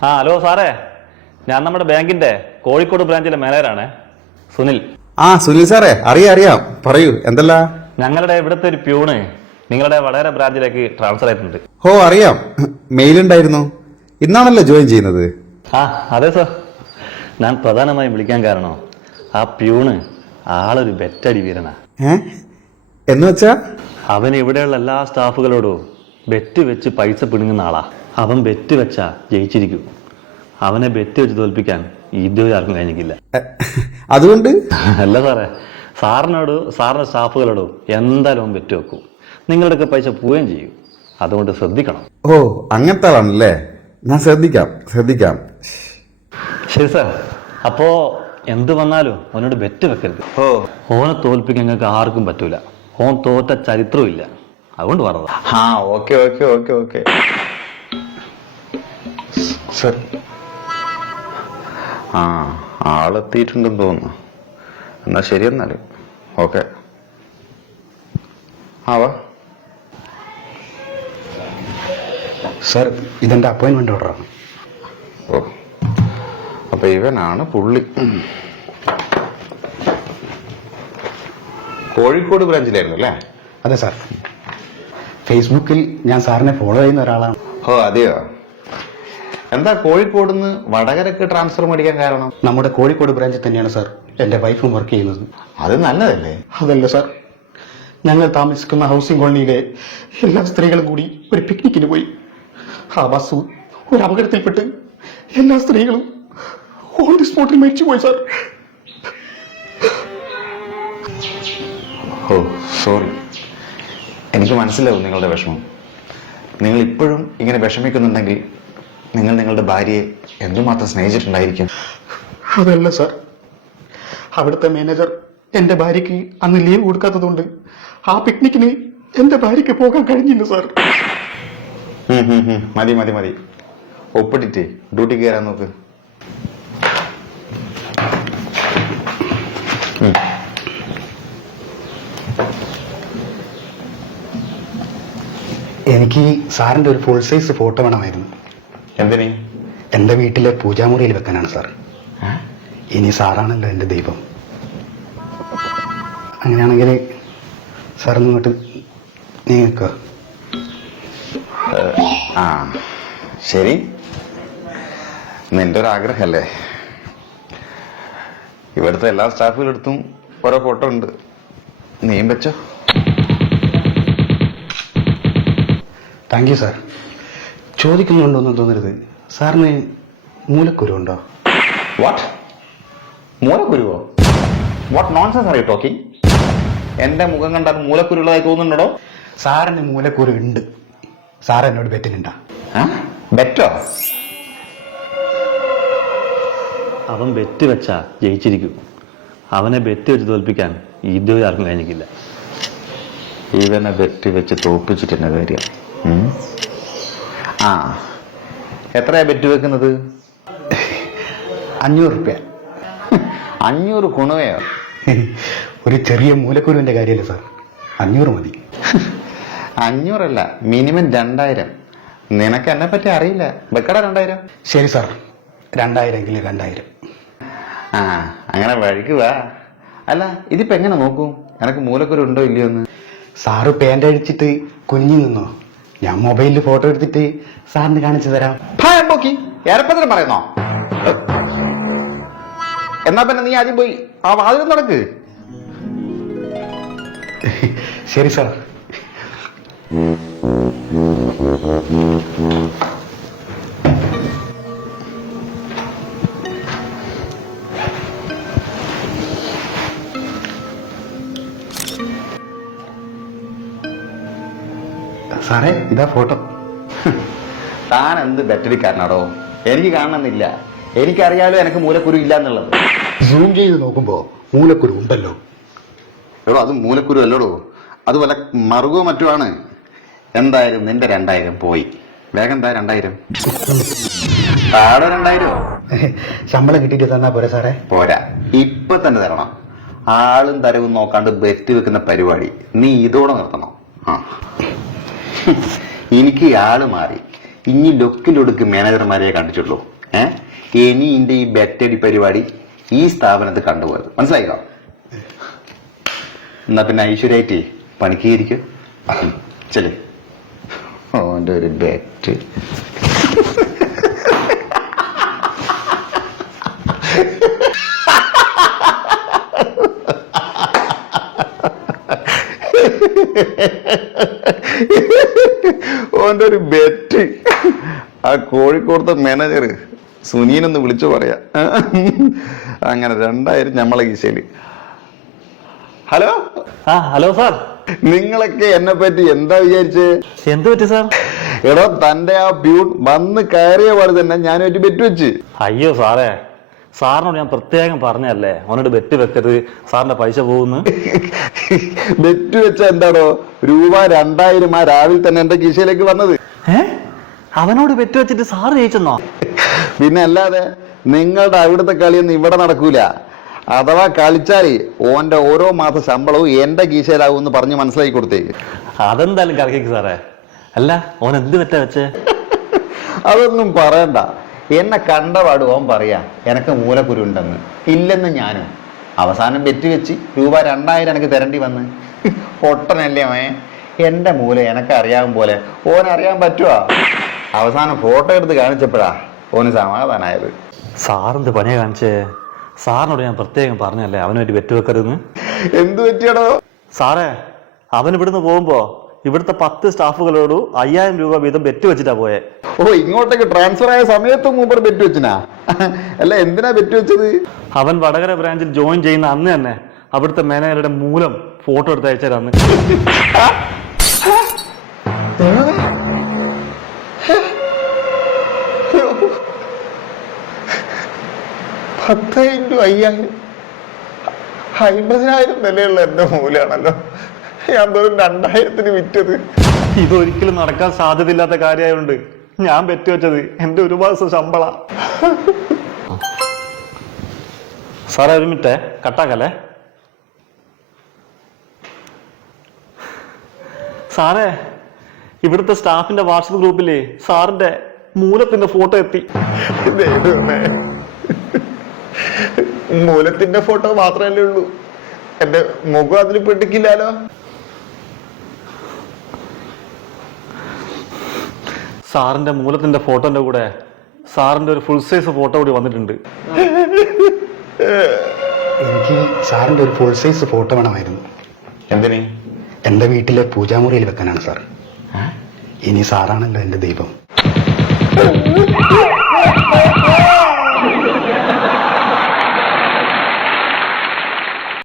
Hello സാറേ, ഞാൻ നമ്മുടെ ബാങ്കിന്റെ കോഴിക്കോട് ബ്രാഞ്ചിലെ മാനേജറാണ് സുനിൽ. സുനിൽ സാറേ, അറിയാം പറയൂ, എന്തല്ല? ഞങ്ങളുടെ ഇവിടുത്തെ ഒരു പ്യൂണ് നിങ്ങളുടെ വളരെ ബ്രാഞ്ചിലേക്ക് ട്രാൻസ്ഫർ ആയിട്ടുണ്ട്. അറിയാം, മെയിൽ ഉണ്ടായിരുന്നു. ഇന്നാണല്ലോ ജോയിൻ ചെയ്യുന്നത്. അതെ സാർ. ഞാൻ പ്രധാനമായും വിളിക്കാൻ കാരണം ആ പ്യൂണ് ആളൊരു ബെറ്റടി വീരനാ. എന്ന് വെച്ചാ അവന് ഇവിടെയുള്ള എല്ലാ സ്റ്റാഫുകളോടും ബെറ്റ് വെച്ച് പൈസ പിടുങ്ങുന്ന ആളാ. അവൻ ബെറ്റ് വെച്ചാ ജയിച്ചിരിക്കും. അവനെ ബെറ്റ് വെച്ച് തോൽപ്പിക്കാൻ ഇതുവരെ ആർക്കും കഴിഞ്ഞിട്ടില്ല. അതുകൊണ്ട് അല്ല സാറേ, സാറിന്റെ സ്റ്റാഫുകളോടും എന്തായാലും അവൻ ബെറ്റ് വെക്കും. നിങ്ങളുടെയൊക്കെ പൈസ പോവുകയും ചെയ്യും. അതുകൊണ്ട് ശ്രദ്ധിക്കണം. അങ്ങനത്തെ ആളാണല്ലേ. ഞാൻ ശ്രദ്ധിക്കാം. ശരി സാർ. അപ്പോ എന്ത് വന്നാലും അവനോട് ബെറ്റ് വെക്കരുത്. ഓനെ തോൽപ്പിക്കാൻ ഞങ്ങൾക്ക് ആർക്കും പറ്റൂല. ഓൻ തോറ്റ ചരിത്രവും ഇല്ല. അതുകൊണ്ട് പറഞ്ഞത്. Okay sir. ആളെത്തിയിട്ടുണ്ടെന്ന് തോന്നുന്നു. എന്നാ ശരി, എന്നാല് ഓക്കെ. വാ സർ, ഇതെന്റെ അപ്പോയിന്റ്മെന്റ് ഓർഡറാണ്. അപ്പൊ ഇവനാണ് പുള്ളി. കോഴിക്കോട് ബ്രാഞ്ചിലായിരുന്നു അല്ലേ? അതെ സാർ. ഫേസ്ബുക്കിൽ ഞാൻ സാറിനെ ഫോളോ ചെയ്യുന്ന ഒരാളാണ്. അതെയോ? എന്താ കോഴിക്കോട് നിന്ന് വടകരക്ക് ട്രാൻസ്ഫർ മേടിക്കാൻ കാരണം? നമ്മുടെ കോഴിക്കോട് ബ്രാഞ്ചിൽ തന്നെയാണ് സാർ എന്റെ വൈഫും വർക്ക് ചെയ്യുന്നത്. അത് നല്ലതല്ലേ? അതല്ല സാർ, ഞങ്ങൾ താമസിക്കുന്ന ഹൗസിംഗ് കോളനിയിലെ എല്ലാ സ്ത്രീകളും കൂടി ഒരു പിക്നിക്കിന് പോയി. ആ ബസ് ഒരു അപകടത്തിൽപ്പെട്ട് എല്ലാ സ്ത്രീകളും ഓൺ ദി സ്പോട്ടിൽ മരിച്ചു പോയി സാർ. സോറി, എനിക്ക് മനസ്സിലാവും നിങ്ങളുടെ വിഷമം. നിങ്ങൾ ഇപ്പോഴും ഇങ്ങനെ വിഷമിക്കുന്നുണ്ടെങ്കിൽ നിങ്ങൾ നിങ്ങളുടെ ഭാര്യയെ എന്തുമാത്രം സ്നേഹിച്ചിട്ടുണ്ടായിരിക്കും. അതല്ല സാർ, അവിടുത്തെ മാനേജർ എന്റെ ഭാര്യയ്ക്ക് അന്ന് ലീവ് കൊടുക്കാത്തതുകൊണ്ട് ആ പിക്നിക്കിന് എന്റെ ഭാര്യയ്ക്ക് പോകാൻ കഴിഞ്ഞില്ല സാർ. മതി ഒപ്പിട്ടിട്ട് ഡ്യൂട്ടിക്ക് കയറാൻ നോക്ക്. എനിക്ക് സാറിന്റെ ഒരു ഫുൾ സൈസ് ഫോട്ടോ വേണമായിരുന്നു. എന്തിന്? എന്റെ വീട്ടിലെ പൂജാമുറിയിൽ വെക്കാനാണ് സാർ. ഇനി സാറാണല്ലോ എന്റെ ദൈവം. അങ്ങനെയാണെങ്കിൽ സാറൊന്നും ഇങ്ങോട്ട് നീങ്ങുക. ശരി, നിന്റെ ഒരു ആഗ്രഹമല്ലേ. ഇവിടുത്തെ എല്ലാ സ്റ്റാഫുകളെടുത്തും ഓരോ ഫോട്ടോ ഉണ്ട്. നീയും വെച്ചോ. Thank you sir. ചോദിക്കുന്നുണ്ടോന്നും തോന്നരുത്, സാറിന് മൂലക്കുരുണ്ടോ? വാട്ട്? മൂലക്കുരുവോ? What nonsense are you talking? എന്റെ മുഖം കണ്ടാൽ മൂലക്കുരുള്ളതായി തോന്നുന്നുണ്ടോ? സാറിന് മൂലക്കുരു ഉണ്ട്. സാർ എന്നോട് ബെറ്റിനുണ്ടാ? ബെറ്റോ? അവൻ ബെറ്റ് വെച്ചാ ജയിച്ചിരിക്കും. അവനെ ബെറ്റ് വെച്ച് തോൽപ്പിക്കാൻ ഇതുവരെ ആർക്കും കഴിഞ്ഞിട്ടില്ല. ഇവനെ ബെറ്റ് വെച്ച് തോൽപ്പിച്ചിട്ടെന്നെ കാര്യം. എത്രയാ ബെറ്റ് വെക്കുന്നത്? 500 രൂപ. 500 കുണവയോ? ഒരു ചെറിയ മൂലക്കുരുവിന്റെ കാര്യമല്ലേ സാർ, 500 മതി. 500 അല്ല, മിനിമം 2000. നിനക്ക് എന്നെ പറ്റി അറിയില്ല. വെക്കട 2000. ശരി സാർ, 2000 എങ്കിൽ 2000. അങ്ങനെ വഴിക്കുക. അല്ല, ഇതിപ്പോ എങ്ങനെ നോക്കും എനക്ക് മൂലക്കുരു ഉണ്ടോ ഇല്ലയോ എന്ന്? സാറ് പാന്റ് അഴിച്ചിട്ട് കുനിഞ്ഞു നിന്നോ, ഞാൻ മൊബൈലിൽ ഫോട്ടോ എടുത്തിട്ട് സാറിന് കാണിച്ചു തരാം. ഏറെപ്പത്തിന് പറയുന്നോ? എന്നാ പിന്നെ നീ ആദ്യം പോയി ആ വാതിലും നടക്ക്. ശരി സാർ. സാറേ, ഇതാ ഫോട്ടോ. താൻ എന്ത് ബെറ്റടിക്കാരനാടോ? എനിക്ക് കാണണമെന്നില്ല. എനിക്കറിയാലോ എനിക്ക് മൂലക്കുരു ഇല്ല എന്നുള്ളത്. സൂം ചെയ്ത് നോക്കുമ്പോ മൂലക്കുരു ഉണ്ടല്ലോ. എടോ, അത് മൂലക്കുരു അല്ലടോ, അത് വല്ല മറുകോ മറ്റോ ആണ്. എന്തായാലും നിന്റെ 2000 പോയി. വേഗം എന്താ 2000? താഴെ 2000. ശമ്പളം കിട്ടിയിട്ട് തന്നാ പോരെ സാറേ? പോരാ, ഇപ്പൊ തന്നെ തരണം. ആളും തരവും നോക്കാണ്ട് ബെറ്റ് വെക്കുന്ന പരിപാടി നീ ഇതോടെ നിർത്തണം. എനിക്ക് ആള് മാറി, ഇനി ലൊക്കിലൊടുക്ക് മാനേജർമാരെ കണ്ടിട്ടുള്ളൂ. ഇനി ഇന്റെ ഈ ബെറ്റടി പരിപാടി ഈ സ്ഥാപനത്തിൽ കണ്ടുപോയത് മനസ്സിലായിക്കോ. എന്നാ പിന്നെ ഐശ്വര്യായിട്ട് പണിക്കിയിരിക്കും. ചെല്ലേ ഓന്റെ ഒരു ബെറ്റ്. ഓന്റെ ഒരു ബെറ്റ്. ആ കോഴിക്കോടത്തെ മാനേജർ സുനീനൊന്ന് വിളിച്ചു പറയാ. അങ്ങനെ 2000 നമ്മളെ കീശയില്. Hello hello sir. നിങ്ങളൊക്കെ എന്നെ പറ്റി എന്താ വിചാരിച്ചേ? എന്ത് പറ്റി സാർ? എടോ തന്റെ ആ പ്യൂൺ വന്ന് കയറിയ പോലെ തന്നെ ഞാനൊരു ബെറ്റ് വെച്ച്. അയ്യോ സാറേ, സാറിനോട് ഞാൻ പ്രത്യേകം പറഞ്ഞല്ലേ അവനോട് ബെറ്റ് വെക്കരുത്, സാറിന്റെ പൈസ പോകുന്നു. ബെറ്റ് വെച്ച എന്താണോ രൂപ 2000 ആ രാവിലെ തന്നെ എന്റെ കീശയിലേക്ക് വന്നത്. അവനോട് ബെറ്റ് വെച്ചിട്ട് സാറ് ജയിച്ചെന്നോ? പിന്നെ അല്ലാതെ നിങ്ങളുടെ അവിടുത്തെ കളിയൊന്നും ഇവിടെ നടക്കൂല. അഥവാ കളിച്ചാല് ഓന്റെ ഓരോ മാസ ശമ്പളവും എന്റെ കീശയിലാവും എന്ന് പറഞ്ഞ് മനസ്സിലാക്കി കൊടുത്തേക്ക്. അതെന്തായാലും കറക്കിക്ക് സാറേ. അല്ല ഓൻ എന്ത് ബെറ്റാ വെച്ചേ? അതൊന്നും പറയണ്ട. എന്നെ കണ്ടപാട് ഓൻ പറയാ എനക്ക് മൂലക്കുരു ഉണ്ടെന്ന്. ഇല്ലെന്ന് ഞാനും. അവസാനം ബെറ്റ് വെച്ച് രൂപ 2000 എനിക്ക് തരേണ്ടി വന്ന്. പൊട്ടനല്ലേ അവൻ. എന്റെ മൂല എനക്ക് അറിയാവും പോലെ ഓൻ അറിയാൻ പറ്റുവാ. അവസാനം ഫോട്ടോ എടുത്ത് കാണിച്ചപ്പോഴാ ഓന് സമാധാനായത്. സാറെന്ത് പണിയാ കാണിച്ചേ? സാറിനോട് ഞാൻ പ്രത്യേകം പറഞ്ഞല്ലേ അവനുമായിട്ട് ബെറ്റ് വെക്കരുതെന്ന്. എന്ത് പറ്റിയാടോ? സാറേ, അവൻ ഇവിടുന്ന് പോകുമ്പോ ഇവിടുത്തെ 10 സ്റ്റാഫുകളോട് 5000 രൂപ വീതം ബെറ്റ് വെച്ചിട്ടാ പോയെ. ഓ, ഇങ്ങോട്ടേക്ക് ട്രാൻസ്ഫർ ആയ സമയത്തും മൂപ്പർ ബെറ്റ് വെച്ചിനാ? അല്ല, എന്തിനാ ബെറ്റ് വെച്ചത്? അവൻ വടകര ബ്രാഞ്ചിൽ ജോയിൻ ചെയ്യുന്ന അന്ന് തന്നെ അവിടുത്തെ മാനേജറുടെ മൂലം ഫോട്ടോ എടുത്ത് അയച്ചതന്ന്. $10,000 $50,000 വിലയുള്ള എന്റെ മൂലാണല്ലോ. ഞാൻ വെറും 2000 വിറ്റത്. ഇതൊരിക്കലും നടക്കാൻ സാധ്യതയില്ലാത്ത കാര്യമായോണ്ട് ഞാൻ ബെറ്റ് വെച്ചത് എന്റെ ഒരു മാസം ശമ്പള. സാറേ ഒരു മിനിറ്റ് കട്ടാക്കല്ലേ. സാറേ, ഇവിടുത്തെ സ്റ്റാഫിന്റെ വാട്സപ്പ് ഗ്രൂപ്പില് സാറിന്റെ മൂലത്തിന്റെ ഫോട്ടോ എത്തി. മൂലത്തിന്റെ ഫോട്ടോ മാത്രമല്ലേ ഉള്ളൂ, എന്റെ മുഖം അതിൽ പെട്ടിക്കില്ലാലോ. സാറിന്റെ മൂലത്തിന്റെ ഫോട്ടോന്റെ കൂടെ സാറിന്റെ ഒരു ഫുൾ സൈസ് ഫോട്ടോ കൂടി വന്നിട്ടുണ്ട്. എനിക്ക് സാറിന്റെ ഒരു ഫുൾ സൈസ് ഫോട്ടോ വേണമായിരുന്നു. എന്തിന്? എന്റെ വീട്ടിലെ പൂജാമുറിയിൽ വെക്കാനാണ് സാർ. ഇനി സാറാണല്ലോ എന്റെ ദൈവം.